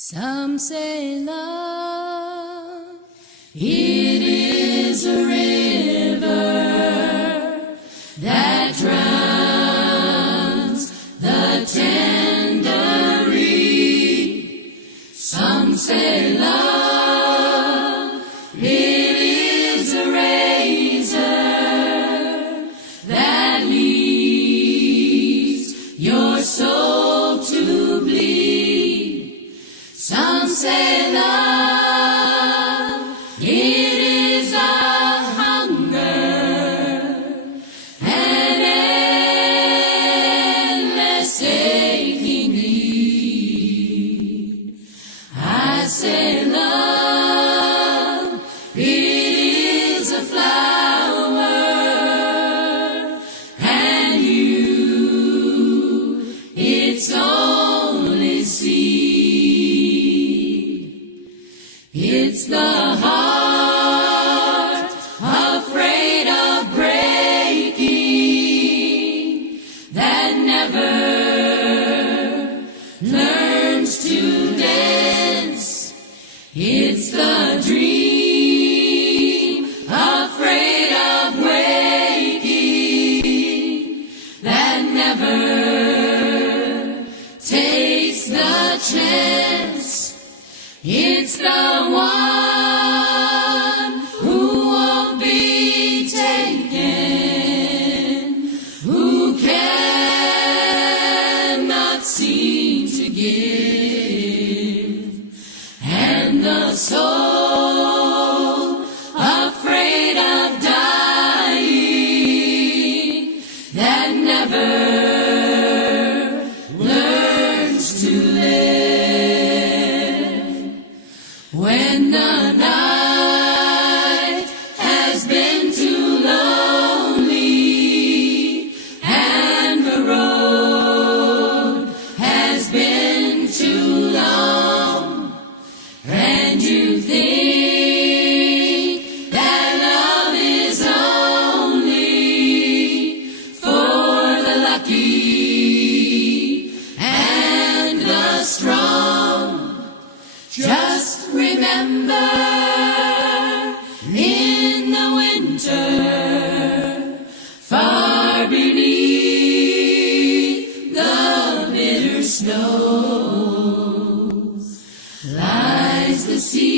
Some say love, it is a river that drowns the tender reed. Some say love, it is a razor that leaves your soul to bleed. Some say love, it is a hunger, an endless aching need. I say love, it is a flower, and you, its only seed. It's the heart afraid of breaking that never learns to dance. It's the dream afraid of waking that never takes the chance. It's the one who won't be taken, who cannot seem to give, and the soul afraid of dying that never learns to live. When the night has been too lonely and the road has been too long, and you think that love is only for the lucky and the strong, just remember, in the winter, far beneath the bitter snows, lies the sea.